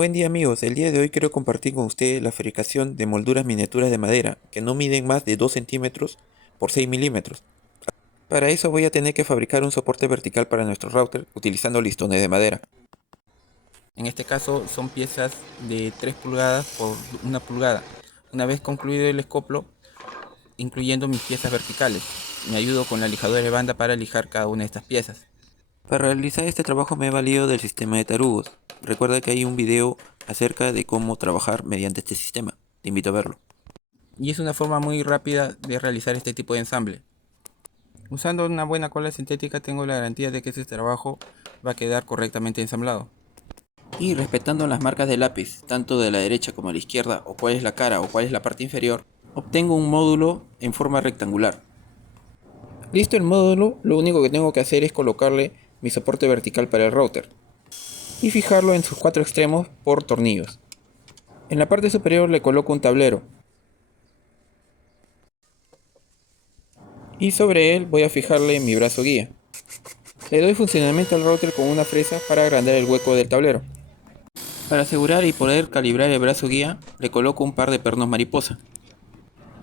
Buen día amigos, el día de hoy quiero compartir con ustedes la fabricación de molduras miniaturas de madera que no miden más de 2 centímetros por 6 milímetros. Para eso voy a tener que fabricar un soporte vertical para nuestro router utilizando listones de madera. En este caso son piezas de 3 pulgadas por 1 pulgada. Una vez concluido el escoplo, incluyendo mis piezas verticales, me ayudo con la lijadora de banda para lijar cada una de estas piezas. Para realizar este trabajo me he valido del sistema de tarugos. Recuerda que hay un video acerca de cómo trabajar mediante este sistema. Te invito a verlo. Y es una forma muy rápida de realizar este tipo de ensamble. Usando una buena cola sintética tengo la garantía de que este trabajo va a quedar correctamente ensamblado. Y respetando las marcas de lápiz, tanto de la derecha como de la izquierda, o cuál es la cara o cuál es la parte inferior, obtengo un módulo en forma rectangular. Listo el módulo, lo único que tengo que hacer es colocarle mi soporte vertical para el router y fijarlo en sus 4 extremos por tornillos. En la parte superior le coloco un tablero y sobre él voy a fijarle mi brazo guía. Le doy funcionamiento al router con una fresa para agrandar el hueco del tablero. Para asegurar y poder calibrar el brazo guía le coloco un par de pernos mariposa.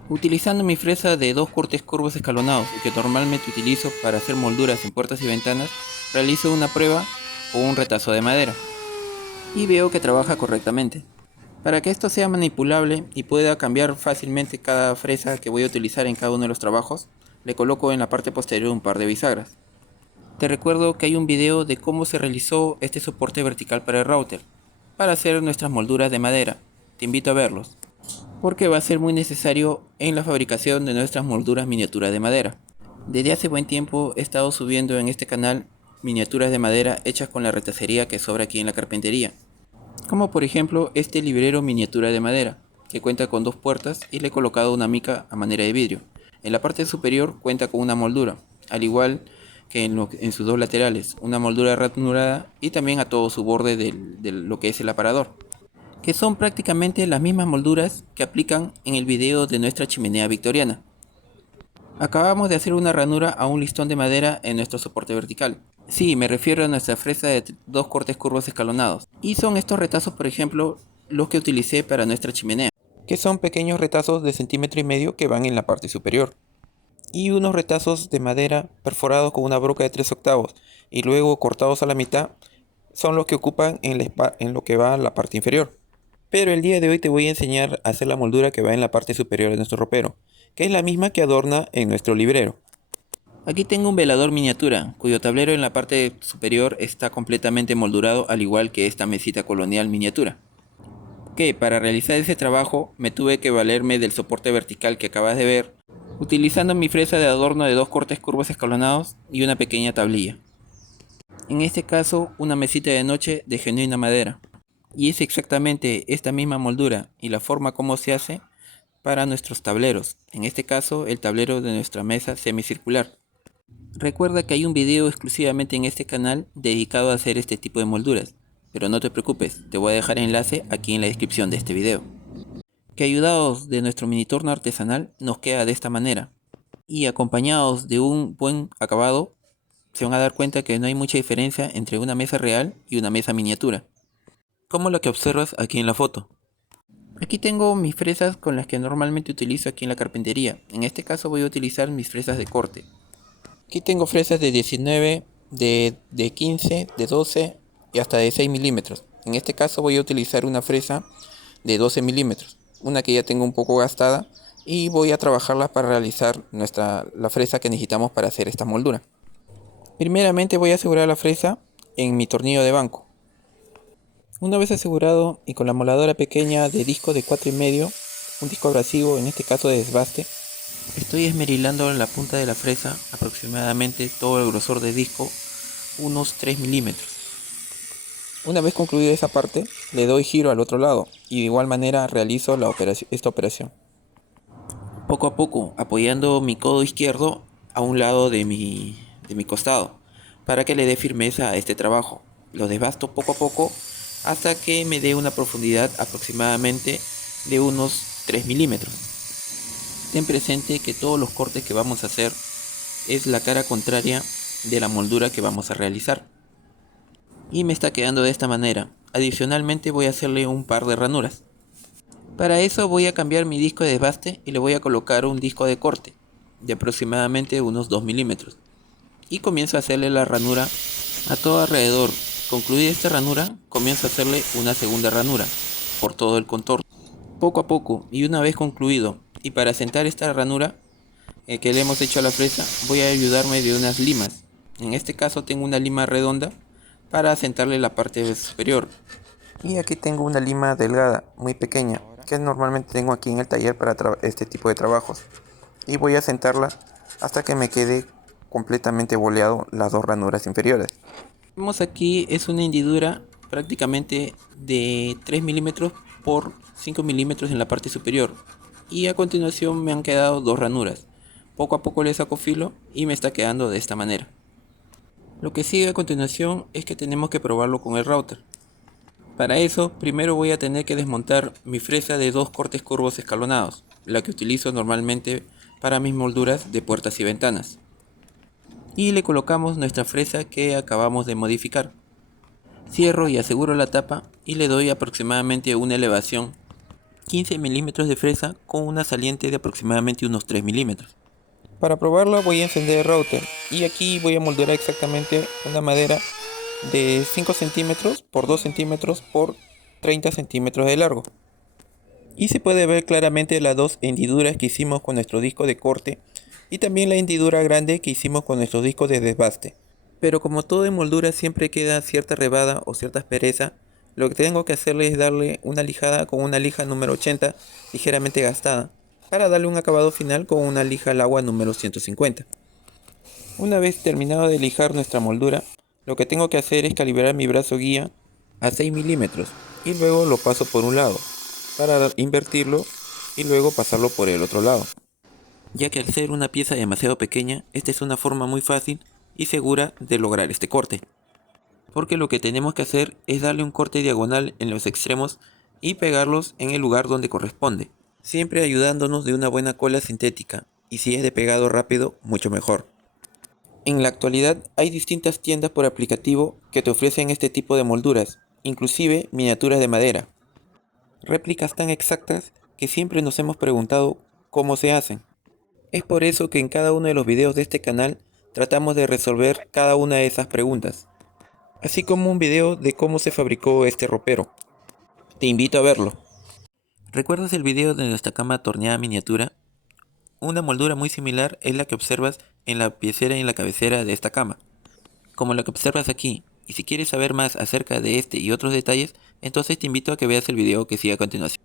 Utilizando mi fresa de 2 cortes curvos escalonados y que normalmente utilizo para hacer molduras en puertas y ventanas, realizo una prueba con un retazo de madera y veo que trabaja correctamente. Para que esto sea manipulable y pueda cambiar fácilmente cada fresa que voy a utilizar en cada uno de los trabajos, le coloco en la parte posterior un par de bisagras. Te recuerdo que hay un video de cómo se realizó este soporte vertical para el router, para hacer nuestras molduras de madera. Te invito a verlos, porque va a ser muy necesario en la fabricación de nuestras molduras miniaturas de madera. Desde hace buen tiempo he estado subiendo en este canal miniaturas de madera hechas con la retacería que sobra aquí en la carpintería, como por ejemplo este librero miniatura de madera, que cuenta con 2 puertas y le he colocado una mica a manera de vidrio. En la parte superior cuenta con una moldura, al igual que en sus 2 laterales, una moldura ranurada y también a todo su borde de lo que es el aparador, que son prácticamente las mismas molduras que aplican en el video de nuestra chimenea victoriana. Acabamos de hacer una ranura a un listón de madera en nuestro soporte vertical. Sí, me refiero a nuestra fresa de 2 cortes curvos escalonados. Y son estos retazos, por ejemplo, los que utilicé para nuestra chimenea, que son pequeños retazos de 1,5 cm que van en la parte superior. Y unos retazos de madera perforados con una broca de 3/8 y luego cortados a la mitad son los que ocupan en lo que va a la parte inferior. Pero el día de hoy te voy a enseñar a hacer la moldura que va en la parte superior de nuestro ropero, que es la misma que adorna en nuestro librero. Aquí tengo un velador miniatura, cuyo tablero en la parte superior está completamente moldurado, al igual que esta mesita colonial miniatura. Que para realizar ese trabajo me tuve que valerme del soporte vertical que acabas de ver, utilizando mi fresa de adorno de 2 cortes curvos escalonados y una pequeña tablilla. En este caso, una mesita de noche de genuina madera. Y es exactamente esta misma moldura y la forma como se hace para nuestros tableros, en este caso el tablero de nuestra mesa semicircular. Recuerda que hay un video exclusivamente en este canal dedicado a hacer este tipo de molduras, pero no te preocupes, te voy a dejar el enlace aquí en la descripción de este video. Que ayudados de nuestro mini torno artesanal nos queda de esta manera, y acompañados de un buen acabado, se van a dar cuenta que no hay mucha diferencia entre una mesa real y una mesa miniatura, como la que observas aquí en la foto. Aquí tengo mis fresas con las que normalmente utilizo aquí en la carpintería. En este caso voy a utilizar mis fresas de corte. Aquí tengo fresas de 19, de 15, de 12 y hasta de 6 milímetros. En este caso voy a utilizar una fresa de 12 milímetros, una que ya tengo un poco gastada, y voy a trabajarla para realizar la fresa que necesitamos para hacer esta moldura. Primeramente voy a asegurar la fresa en mi tornillo de banco. Una vez asegurado y con la moladora pequeña de disco de 4,5, un disco abrasivo, en este caso de desbaste, estoy esmerilando en la punta de la fresa aproximadamente todo el grosor de disco, unos 3 milímetros. Una vez concluida esa parte, le doy giro al otro lado y de igual manera realizo esta operación. Poco a poco, apoyando mi codo izquierdo a un lado de mi costado, para que le dé firmeza a este trabajo. Lo desbasto poco a poco hasta que me dé una profundidad aproximadamente de unos 3 milímetros. Ten presente que todos los cortes que vamos a hacer es la cara contraria de la moldura que vamos a realizar. Y me está quedando de esta manera. Adicionalmente voy a hacerle un par de ranuras. Para eso voy a cambiar mi disco de desbaste y le voy a colocar un disco de corte de aproximadamente unos 2 milímetros. Y comienzo a hacerle la ranura a todo alrededor. Concluida esta ranura, comienzo a hacerle una segunda ranura por todo el contorno. Poco a poco y una vez concluido, y para asentar esta ranura que le hemos hecho a la fresa, voy a ayudarme de unas limas. En este caso tengo una lima redonda para asentarle la parte superior. Y aquí tengo una lima delgada, muy pequeña, que normalmente tengo aquí en el taller para este tipo de trabajos. Y voy a asentarla hasta que me quede completamente boleado las dos ranuras inferiores. Vemos aquí es una hendidura prácticamente de 3 milímetros por 5 milímetros en la parte superior. Y a continuación me han quedado dos ranuras. Poco a poco le saco filo y me está quedando de esta manera. Lo que sigue a continuación es que tenemos que probarlo con el router. Para eso, primero voy a tener que desmontar mi fresa de dos cortes curvos escalonados, la que utilizo normalmente para mis molduras de puertas y ventanas. Y le colocamos nuestra fresa que acabamos de modificar. Cierro y aseguro la tapa y le doy aproximadamente una elevación 15 milímetros de fresa con una saliente de aproximadamente unos 3 milímetros. Para probarlo voy a encender el router y aquí voy a moldear exactamente una madera de 5 centímetros por 2 centímetros por 30 centímetros de largo. Y se puede ver claramente las dos hendiduras que hicimos con nuestro disco de corte y también la hendidura grande que hicimos con nuestros discos de desbaste. Pero como todo en moldura siempre queda cierta rebada o cierta aspereza, lo que tengo que hacerle es darle una lijada con una lija número 80 ligeramente gastada, para darle un acabado final con una lija al agua número 150. Una vez terminado de lijar nuestra moldura, lo que tengo que hacer es calibrar mi brazo guía a 6 milímetros y luego lo paso por un lado para invertirlo y luego pasarlo por el otro lado. Ya que al ser una pieza demasiado pequeña, esta es una forma muy fácil y segura de lograr este corte. Porque lo que tenemos que hacer es darle un corte diagonal en los extremos y pegarlos en el lugar donde corresponde, siempre ayudándonos de una buena cola sintética, y si es de pegado rápido, mucho mejor. En la actualidad hay distintas tiendas por aplicativo que te ofrecen este tipo de molduras, inclusive miniaturas de madera. Réplicas tan exactas que siempre nos hemos preguntado cómo se hacen. Es por eso que en cada uno de los videos de este canal tratamos de resolver cada una de esas preguntas, así como un video de cómo se fabricó este ropero. Te invito a verlo. ¿Recuerdas el video de nuestra cama torneada miniatura? Una moldura muy similar es la que observas en la piecera y en la cabecera de esta cama, como la que observas aquí. Y si quieres saber más acerca de este y otros detalles, entonces te invito a que veas el video que sigue a continuación.